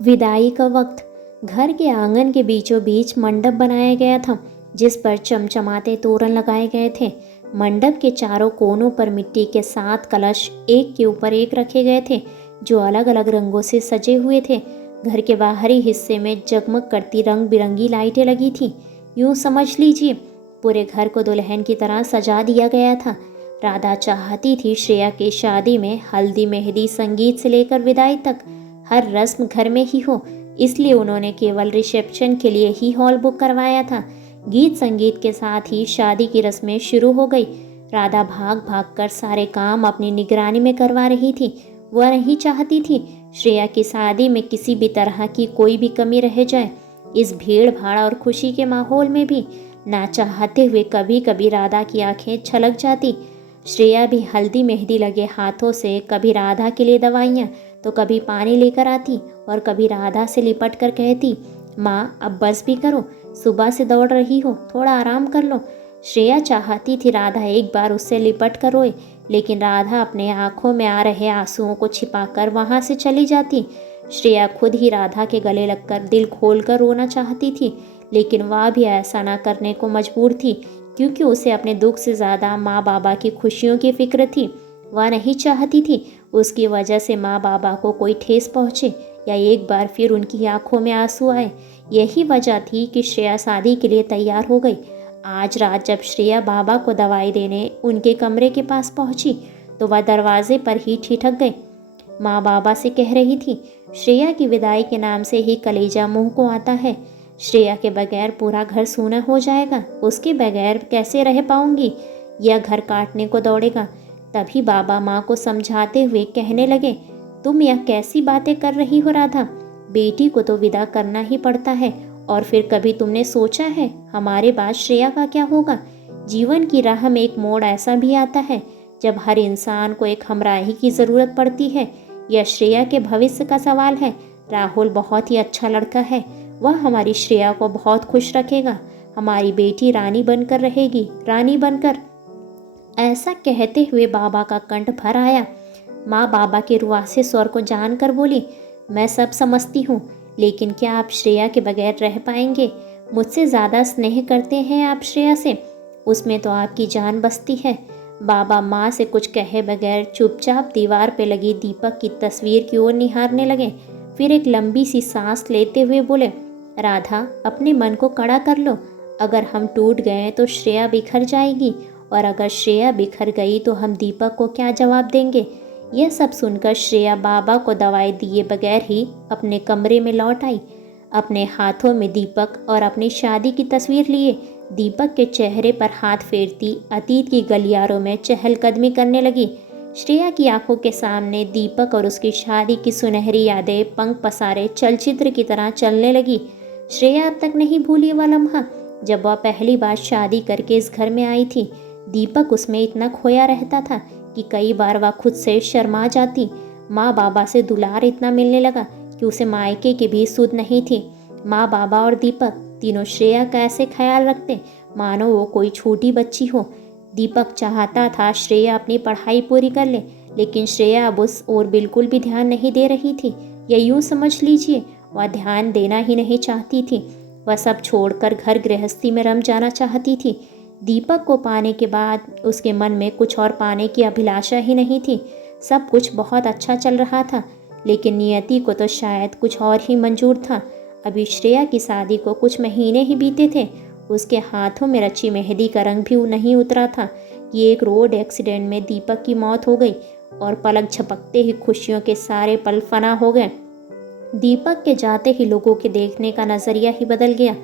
विदाई का वक्त। घर के आंगन के बीचों बीच मंडप बनाया गया था, जिस पर चमचमाते तोरण लगाए गए थे। मंडप के चारों कोनों पर मिट्टी के 7 कलश एक के ऊपर एक रखे गए थे, जो अलग अलग रंगों से सजे हुए थे। घर के बाहरी हिस्से में जगमग करती रंग बिरंगी लाइटें लगी थीं। यूं समझ लीजिए पूरे घर को दुल्हन की तरह सजा दिया गया था। राधा चाहती थी श्रेया की शादी में हल्दी, मेहंदी, संगीत से लेकर विदाई तक हर रस्म घर में ही हो, इसलिए उन्होंने केवल रिसेप्शन के लिए ही हॉल बुक करवाया था। गीत संगीत के साथ ही शादी की रस्में शुरू हो गई। राधा भाग भाग कर सारे काम अपनी निगरानी में करवा रही थी। वह नहीं चाहती थी श्रेया की शादी में किसी भी तरह की कोई भी कमी रह जाए। इस भीड़ भाड़ और खुशी के माहौल में भी ना चाहते हुए कभी कभी राधा की आंखें छलक जाती। श्रेया भी हल्दी मेहंदी लगे हाथों से कभी राधा के लिए दवाइयाँ तो कभी पानी लेकर आती और कभी राधा से लिपट कर कहती, माँ अब बस भी करो, सुबह से दौड़ रही हो, थोड़ा आराम कर लो। श्रेया चाहती थी राधा एक बार उससे लिपट कर रोए, लेकिन राधा अपने आंखों में आ रहे आंसुओं को छिपाकर वहाँ से चली जाती। श्रेया खुद ही राधा के गले लगकर दिल खोलकर रोना चाहती थी, लेकिन वह भी ऐसा ना करने को मजबूर थी, क्योंकि उसे अपने दुख से ज़्यादा माँ बाबा की खुशियों की फिक्र थी। वह नहीं चाहती थी उसकी वजह से माँ बाबा को कोई ठेस पहुँचे या एक बार फिर उनकी आंखों में आंसू आए। यही वजह थी कि श्रेया शादी के लिए तैयार हो गई। आज रात जब श्रेया बाबा को दवाई देने उनके कमरे के पास पहुंची तो वह दरवाजे पर ही ठिठक गई। माँ बाबा से कह रही थी, श्रेया की विदाई के नाम से ही कलेजा मुंह को आता है। श्रेया के बगैर पूरा घर सूना हो जाएगा, उसके बगैर कैसे रह पाऊंगी, यह घर काटने को दौड़ेगा। तभी बाबा माँ को समझाते हुए कहने लगे, तुम यह कैसी बातें कर रही हो राधा, बेटी को तो विदा करना ही पड़ता है। और फिर कभी तुमने सोचा है हमारे बाद श्रेया का क्या होगा? जीवन की राह में एक मोड़ ऐसा भी आता है जब हर इंसान को एक हमराही की ज़रूरत पड़ती है। यह श्रेया के भविष्य का सवाल है। राहुल बहुत ही अच्छा लड़का है, वह हमारी श्रेया को बहुत खुश रखेगा। हमारी बेटी रानी बनकर रहेगी, रानी बनकर। ऐसा कहते हुए बाबा का कंठ भर आया। माँ बाबा के रुआसे स्वर को जानकर बोली, मैं सब समझती हूँ, लेकिन क्या आप श्रेया के बगैर रह पाएंगे? मुझसे ज़्यादा स्नेह करते हैं आप श्रेया से, उसमें तो आपकी जान बसती है। बाबा माँ से कुछ कहे बगैर चुपचाप दीवार पे लगी दीपक की तस्वीर की ओर निहारने लगे। फिर एक लंबी सी सांस लेते हुए बोले, राधा अपने मन को कड़ा कर लो। अगर हम टूट गए तो श्रेया बिखर जाएगी, और अगर श्रेया बिखर गई तो हम दीपक को क्या जवाब देंगे? यह सब सुनकर श्रेया बाबा को दवाई दिए बगैर ही अपने कमरे में लौट आई। अपने हाथों में दीपक और अपनी शादी की तस्वीर लिए दीपक के चेहरे पर हाथ फेरती अतीत की गलियारों में चहलकदमी करने लगी। श्रेया की आंखों के सामने दीपक और उसकी शादी की सुनहरी यादें पंख पसारे चलचित्र की तरह चलने लगी। श्रेया अब तक नहीं भूली वह लम्हा जब वह पहली बार शादी करके इस घर में आई थी। दीपक उसमें इतना खोया रहता था कि कई बार वह खुद से शर्मा जाती। माँ बाबा से दुलार इतना मिलने लगा कि उसे मायके की भी सुध नहीं थी। माँ बाबा और दीपक तीनों श्रेया का ऐसे ख्याल रखते मानो वो कोई छोटी बच्ची हो। दीपक चाहता था श्रेया अपनी पढ़ाई पूरी कर ले, लेकिन श्रेया अब उस ओर बिल्कुल भी ध्यान नहीं दे रही थी। या यूँ समझ लीजिए वह ध्यान देना ही नहीं चाहती थी। वह सब छोड़कर घर गृहस्थी में रम जाना चाहती थी। दीपक को पाने के बाद उसके मन में कुछ और पाने की अभिलाषा ही नहीं थी। सब कुछ बहुत अच्छा चल रहा था, लेकिन नियति को तो शायद कुछ और ही मंजूर था। अभी श्रेया की शादी को कुछ महीने ही बीते थे। उसके हाथों में रची मेहंदी का रंग भी नहीं उतरा था कि एक रोड एक्सीडेंट में दीपक की मौत हो गई और पलक झपकते ही खुशियों के सारे पल फना हो गए। दीपक के जाते ही लोगों के देखने का नज़रिया ही बदल गया।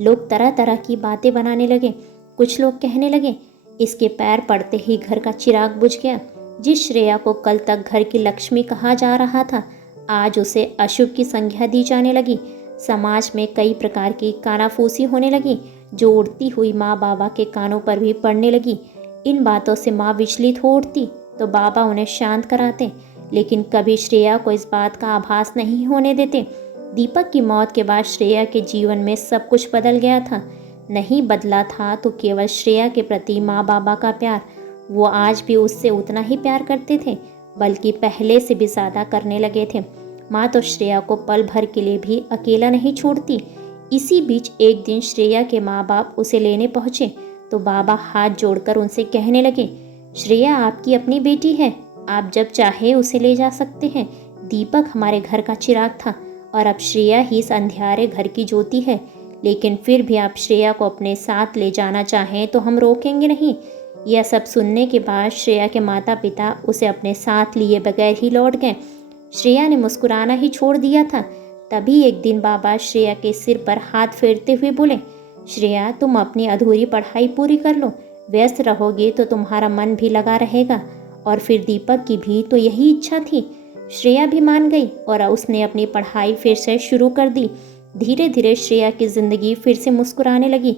लोग तरह तरह की बातें बनाने लगे। कुछ लोग कहने लगे, इसके पैर पड़ते ही घर का चिराग बुझ गया। जिस श्रेया को कल तक घर की लक्ष्मी कहा जा रहा था, आज उसे अशुभ की संज्ञा दी जाने लगी। समाज में कई प्रकार की कानाफूसी होने लगी, जो उड़ती हुई माँ बाबा के कानों पर भी पड़ने लगी। इन बातों से माँ विचलित हो उठती तो बाबा उन्हें शांत कराते, लेकिन कभी श्रेया को इस बात का आभास नहीं होने देते। दीपक की मौत के बाद श्रेया के जीवन में सब कुछ बदल गया था। नहीं बदला था तो केवल श्रेया के प्रति माँ बाबा का प्यार। वो आज भी उससे उतना ही प्यार करते थे, बल्कि पहले से भी ज़्यादा करने लगे थे। माँ तो श्रेया को पल भर के लिए भी अकेला नहीं छोड़ती। इसी बीच एक दिन श्रेया के माँ बाप उसे लेने पहुँचे तो बाबा हाथ जोड़कर उनसे कहने लगे, श्रेया आपकी अपनी बेटी है, आप जब चाहे उसे ले जा सकते हैं। दीपक हमारे घर का चिराग था और अब श्रेया ही इस अंधियारे घर की ज्योति है, लेकिन फिर भी आप श्रेया को अपने साथ ले जाना चाहें तो हम रोकेंगे नहीं। यह सब सुनने के बाद श्रेया के माता पिता उसे अपने साथ लिए बगैर ही लौट गए। श्रेया ने मुस्कुराना ही छोड़ दिया था। तभी एक दिन बाबा श्रेया के सिर पर हाथ फेरते हुए बोले, श्रेया तुम अपनी अधूरी पढ़ाई पूरी कर लो, व्यस्त रहोगे तो तुम्हारा मन भी लगा रहेगा। और फिर दीपक की भी तो यही इच्छा थी। श्रेया भी मान गई और उसने अपनी पढ़ाई फिर से शुरू कर दी। धीरे धीरे श्रेया की ज़िंदगी फिर से मुस्कुराने लगी।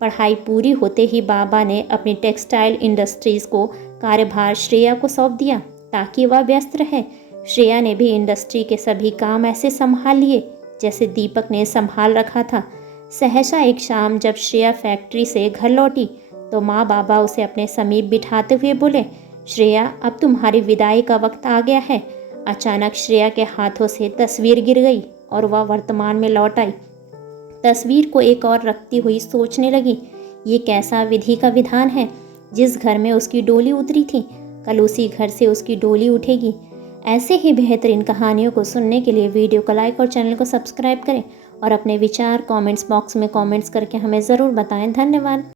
पढ़ाई पूरी होते ही बाबा ने अपनी टेक्सटाइल इंडस्ट्रीज़ को कार्यभार श्रेया को सौंप दिया ताकि वह व्यस्त रहे। श्रेया ने भी इंडस्ट्री के सभी काम ऐसे संभाल लिए जैसे दीपक ने संभाल रखा था। सहसा एक शाम जब श्रेया फैक्ट्री से घर लौटी तो माँ बाबा उसे अपने समीप बिठाते हुए बोले, श्रेया अब तुम्हारी विदाई का वक्त आ गया है। अचानक श्रेया के हाथों से तस्वीर गिर गई और वह वर्तमान में लौट आई। तस्वीर को एक और रखती हुई सोचने लगी, ये कैसा विधि का विधान है। जिस घर में उसकी डोली उतरी थी कल उसी घर से उसकी डोली उठेगी। ऐसे ही बेहतरीन कहानियों को सुनने के लिए वीडियो को लाइक और चैनल को सब्सक्राइब करें और अपने विचार कमेंट्स बॉक्स में कमेंट्स करके हमें ज़रूर बताएं। धन्यवाद।